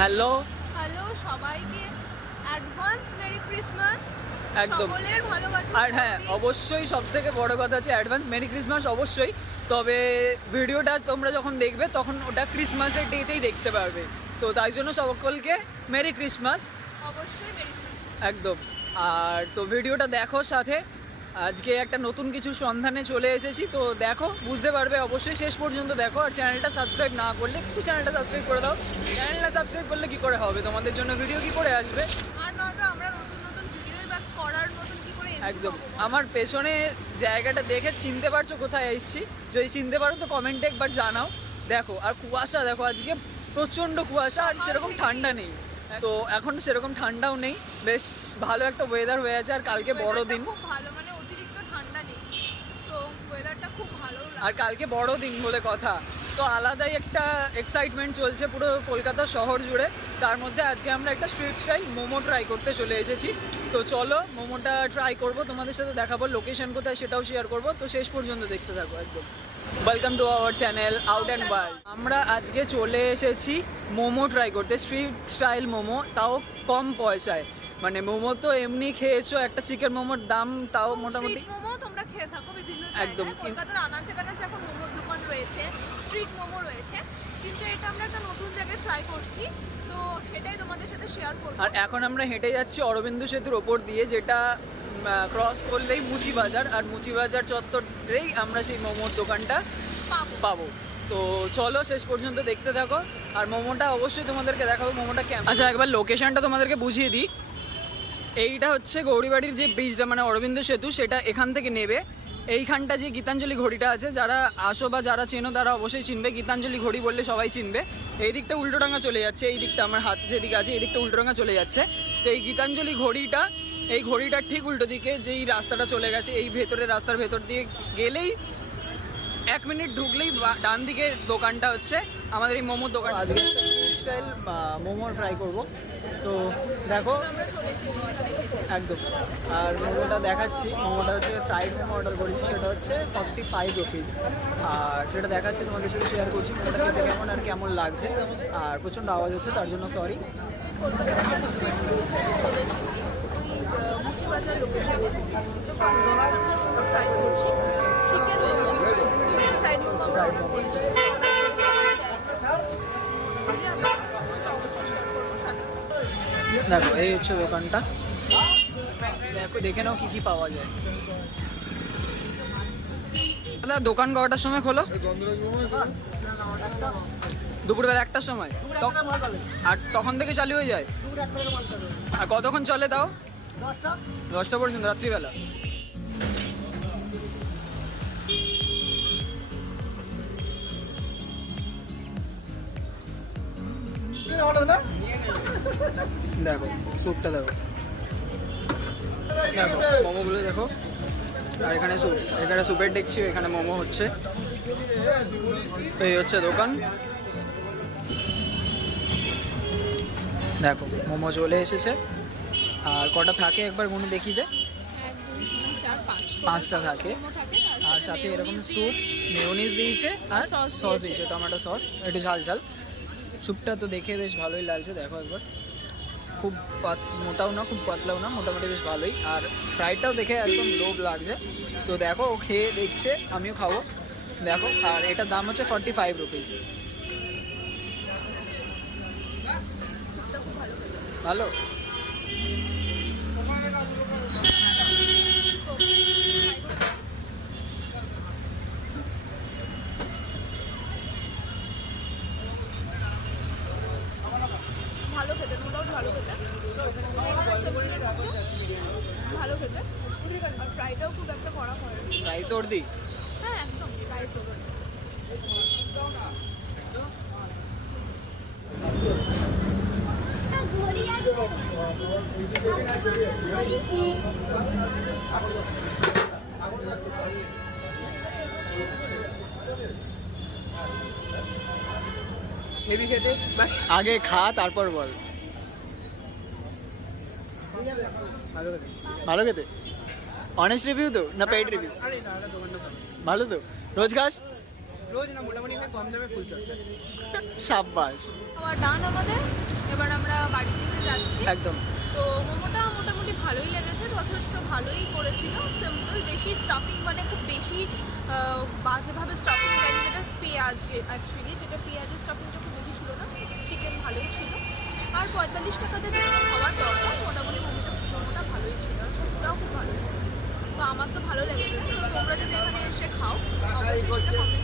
Hello hello সবাইকে advance merry Christmas. একদম। সকলের ভালো কাটুক। আর হ্যাঁ, অবশ্যই সবথেকে বড় কথা হচ্ছে অ্যাডভান্স মেরি ক্রিসমাস অবশ্যই। তবে ভিডিওটা তোমরা যখন দেখবে তখন ওটা ক্রিসমাসের ডেতেই দেখতে পারবে, তো তাই জন্য সকলকে মেরি ক্রিসমাস। অবশ্যই মেরি ক্রিসমাস। একদম। আর তো ভিডিওটা দেখো, সাথে আজকে একটা নতুন কিছু সন্ধানে চলে এসেছি, তো দেখো বুঝতে পারবে, অবশ্যই শেষ পর্যন্ত দেখো। আর চ্যানেলটা সাবস্ক্রাইব না করলে একটু চ্যানেলটা সাবস্ক্রাইব করে দাও। চ্যানেলটা সাবস্ক্রাইব করলে কি করে হবে, তোমাদের জন্য ভিডিও কি করে আসবে? আর নয়তো আমরা নতুন নতুন ভিডিও বা করার মতন কি করে একদম। আমার পেছনে জায়গাটা দেখে চিনতে পারছো কোথায় এসেছি? যদি চিনতে পারো তো কমেন্টে একবার জানাও। দেখো, আর কুয়াশা দেখো, আজকে প্রচণ্ড কুয়াশা, আর সেরকম ঠান্ডা নেই। তো এখন সেরকম ঠান্ডাও নেই, বেশ ভালো একটা ওয়েদার হয়ে আছে। আর কালকে বড় দিন, খুব ভালো, মানে অতিরিক্ত ঠান্ডা নেই, সো ওয়েদারটা খুব ভালো। আর কালকে বড় দিন বলে কথা, তো আলাদাই একটা এক্সাইটমেন্ট চলছে পুরো কলকাতা শহর জুড়ে। তার মধ্যে আজকে আমরা একটা স্ট্রিট স্টাইল মোমো ট্রাই করতে চলে এসেছি। তো চলো মোমোটা ট্রাই করব, তোমাদের সাথে দেখাবো লোকেশন কোথায় সেটাও শেয়ার করব। তো শেষ পর্যন্ত দেখতে থাকো একদম। Welcome to our channel out and wild. আমরা আজকে চলে এসেছি মোমো ট্রাই করতে, স্ট্রিট স্টাইল মোমো, তাও কম পয়সায়। মানে মোমো তো এমনি খেয়েছো, একটা চিকেন মোমোর দাম তাও মোটামুটি। স্ট্রিট মোমো তোমরা খেয়ে থাকো বিভিন্ন একদম। জায়গায়, কলকাতার আনাচে কানাচে এখন মোমোর দোকান রয়েছে, স্ট্রিট মোমো রয়েছে, কিন্তু এটা আমরা একটা নতুন জায়গায় ট্রাই করছি, তো সেটাই তোমাদের সাথে শেয়ার করব। আর এখন আমরা হেঁটে যাচ্ছি অরবিন্দ সেতুর ওপর দিয়ে, যেটা ক্রস করলেই মুচি বাজার, আর মুচি বাজার চত্বরেই আমরা সেই মোমোর দোকানটা পাবো। তো চলো শেষ পর্যন্ত দেখতে থাকো, আর মোমোটা অবশ্যই তোমাদেরকে দেখাবো মোমোটা কেমন। আচ্ছা, একবার লোকেশনটা তোমাদেরকে বুঝিয়ে দিই। এইটা হচ্ছে গৌরীবাড়ির যে ব্রিজটা, মানে অরবিন্দ সেতু, সেটা এখান থেকে নেবে। এইখানটা যে গীতাঞ্জলি ঘড়িটা আছে, যারা আসো বা যারা চেনো তারা অবশ্যই চিনবে, গীতাঞ্জলি ঘড়ি বললে সবাই চিনবে। এই দিকটা উল্টোডাঙ্গা চলে যাচ্ছে, এই দিকটা আমার হাত যেদিকে আছে এই দিকটা উল্টোডাঙ্গা চলে যাচ্ছে। তো এই গীতাঞ্জলি ঘড়িটা, এই ঘড়িটার ঠিক উল্টো দিকে যেই রাস্তাটা চলে গেছে, এই ভেতরের রাস্তার ভেতর দিয়ে গেলেই 1 মিনিট ঢুকলেই ডান দিকের দোকানটা হচ্ছে আমাদের এই মোমোর দোকান। আজকে স্ট্রিট স্টাইল মোমো ট্রাই করবো, তো দেখো একদম। আর মোমোটা দেখাচ্ছি, মোমোটা হচ্ছে ফ্রাইড মোমো অর্ডার করেছি, সেটা হচ্ছে 45 রুপিস। আর সেটা দেখাচ্ছি, তোমাদের সাথে শেয়ার করছি মোমোটা খেতে কেমন আর কেমন লাগছে। আর প্রচণ্ড আওয়াজ হচ্ছে, তার জন্য সরি। মুচি বাজার লোকেশনে, তো ফার্স্ট টাইম ট্রাই করছি চিকেন ফ্রাইড মোমো আমরা অর্ডার করেছি। দেখো এই হচ্ছে দোকানটা, দেখো দেখে নাও কী কী পাওয়া যায়। দাদা দোকান কটার সময় খোলো? দুপুরবেলা 1টার সময়, আর তখন থেকে চালু হয়ে যায়? আর কতক্ষণ চলে তাও? 10টা পর্যন্ত, রাত্রিবেলা? দেখো স্যুপটা দেখো, দেখো মোমোগুলো দেখো। আর এখানে স্যুপ, এখানে স্যুপের দেখছি, এখানে মোমো হচ্ছে। তো এই হচ্ছে দোকান, দেখো মোমো চলে এসেছে। আর কটা থাকে একবার গুনে দেখি দে। 5টা থাকে। আর সাথে এরকম স্যুপ, মেয়োনিজ দিয়েছে, আর সস দিয়েছে, টমেটো সস, একটু ঝাল ঝাল। স্যুপটা তো দেখে বেশ ভালোই লাগছে, দেখো একবার। খুব মোটাও না, খুব পাতলাও না, মোটামুটি বেশ ভালোই। আর ফ্রাইডটাও দেখে একদম লোভ লাগছে। তো দেখো ও খেয়ে দেখছে, আমিও খাবো, দেখো। আর এটার দাম হচ্ছে 45 রুপিস। ভালো। ভালো খেতে, নো ডাউট ভালো খেতে, ভালো খেতে। আর ফ্রাইটাও খুব একটা করা হয়। প্রাইস ওর দি? হ্যাঁ একদম প্রাইস ওভার। হেভি খেতে, আগে খা তারপর বল। ভালো খেতে, অনেস্ট রিভিউ তো না পেইড রিভিউ? ভালো তো, রোজ খাস? রোজ না, মোটামুটি কম দামে ফুল চলছে। সাব্বাস। খাওয়া ডান আমাদের, এবার আমরা বাড়ির দিকে যাচ্ছি। একদম। তো মোমোটা মোটামুটি ভালোই লেগেছে, যথেষ্ট ভালোই করেছিল, সিম্পল, বেশি স্টাফিং মানে খুব বেশি বাজেভাবে স্টাফিং দেয়নি, যেটা পেঁয়াজ অ্যাকচুয়ালি, যেটা পেঁয়াজের স্টাফিংটা খুব বেশি ছিল না, চিকেন ভালোই ছিল। আর 45 টাকাতে যেটা খাওয়ার দরকার মোটামুটি মোমোটা ভালোই ছিল, আর সবটাও খুব ভালো ছিল। তো আমার তো ভালো লেগেছে। তো তোমরা যদি এখানে এসে খাও অবশ্যই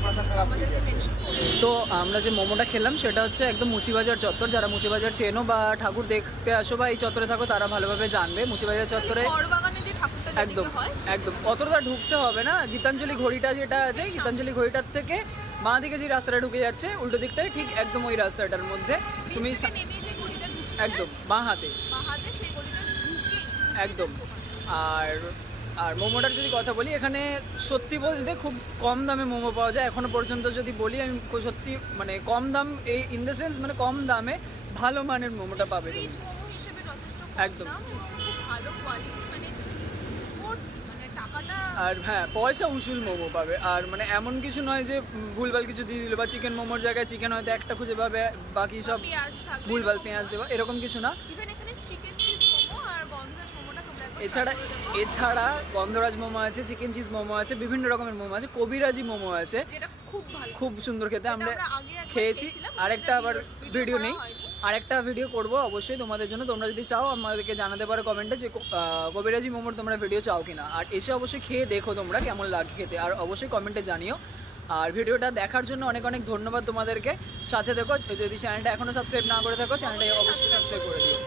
সেটা আমাদেরকে মেনশন করবে। তো আমরা যে মোমোটা খেলাম সেটা হচ্ছে একদম মুচিবাজার চত্বর। যারা মুচিবাজার চেনো বা ঠাকুর দেখতে আসো বা এই চত্বরে থাকো তারা ভালোভাবে জানবে মুচিবাজার চত্বরে বড়বাগানে যে ঠাকুরটা একদম যেদিকে হয় একদম অতটা ঢুকতে হবে না। গীতাঞ্জলি ঘড়িটা যেটা আছে, গীতাঞ্জলি ঘড়িটার থেকে বাঁ দিকে যে রাস্তাটা ঢুকে যাচ্ছে উল্টো দিকটায়, ঠিক একদম ওই রাস্তাটার মধ্যে তুমি নেমে যে গলিটা ঢুকছে একদম বাঁ হাতে সেই গলিটা ঢুকে একদম। আর আর মোমোটার যদি কথা বলি, এখানে সত্যি বলতে খুব কম দামে মোমো পাওয়া যায় এখনো পর্যন্ত। যদি বলি আমি সত্যি মানে কম দাম, এই ইন দ্য সেন্স মানে কম দামে ভালো মানের মোমোটা পাবে তুমি। ফ্রিজ মোমো হিসেবে যথেষ্ট একদম। দাম এবং খুব ভালো কোয়ালিটি, মানে মানে টাকাটা। আর হ্যাঁ, পয়সা উসুল মোমো পাবে। আর মানে এমন কিছু নয় যে ভুলভাল কিছু দিয়ে দিল, বা চিকেন মোমোর জায়গায় চিকেন হয়তো একটা খুঁজে পাবে, বাকি সব পেঁয়াজ থাকবে, ভুলভাল পেঁয়াজ দেওয়া, এরকম কিছু না। ইভেন এখানে চিকেন চিজ মোমো আর গন্ধরাজ মোমোটা তোমরা একবার এছাড়া try করে দেখো। এছাড়া গন্ধরাজ মোমো আছে, চিকেন চিজ মোমো আছে, বিভিন্ন রকমের মোমো আছে, কবিরাজি মোমো আছে, যেটা খুব ভালো, খুব সুন্দর খেতে। যেটা আমরা আগে একবার খেয়েছি। খেয়েছিলাম, আরেকটা আবার ভিডিও করা নেই, হয়নি। আরেকটা ভিডিও করব অবশ্যই তোমাদের জন্য। তোমরা যদি চাও আমাদেরকে জানাতে পারো কমেন্টে যে কবিরাজি মোমোর তোমরা ভিডিও চাও কিনা। আর এসে অবশ্যই খেয়ে দেখো তোমরা কেমন লাগে খেতে, আর অবশ্যই কমেন্টে জানিও। আর ভিডিওটা দেখার জন্য অনেক অনেক ধন্যবাদ তোমাদেরকে। সাথে দেখো, যদি চ্যানেলটা এখনও সাবস্ক্রাইব না করে থাকো চ্যানেলটা অবশ্যই সাবস্ক্রাইব করে দিও।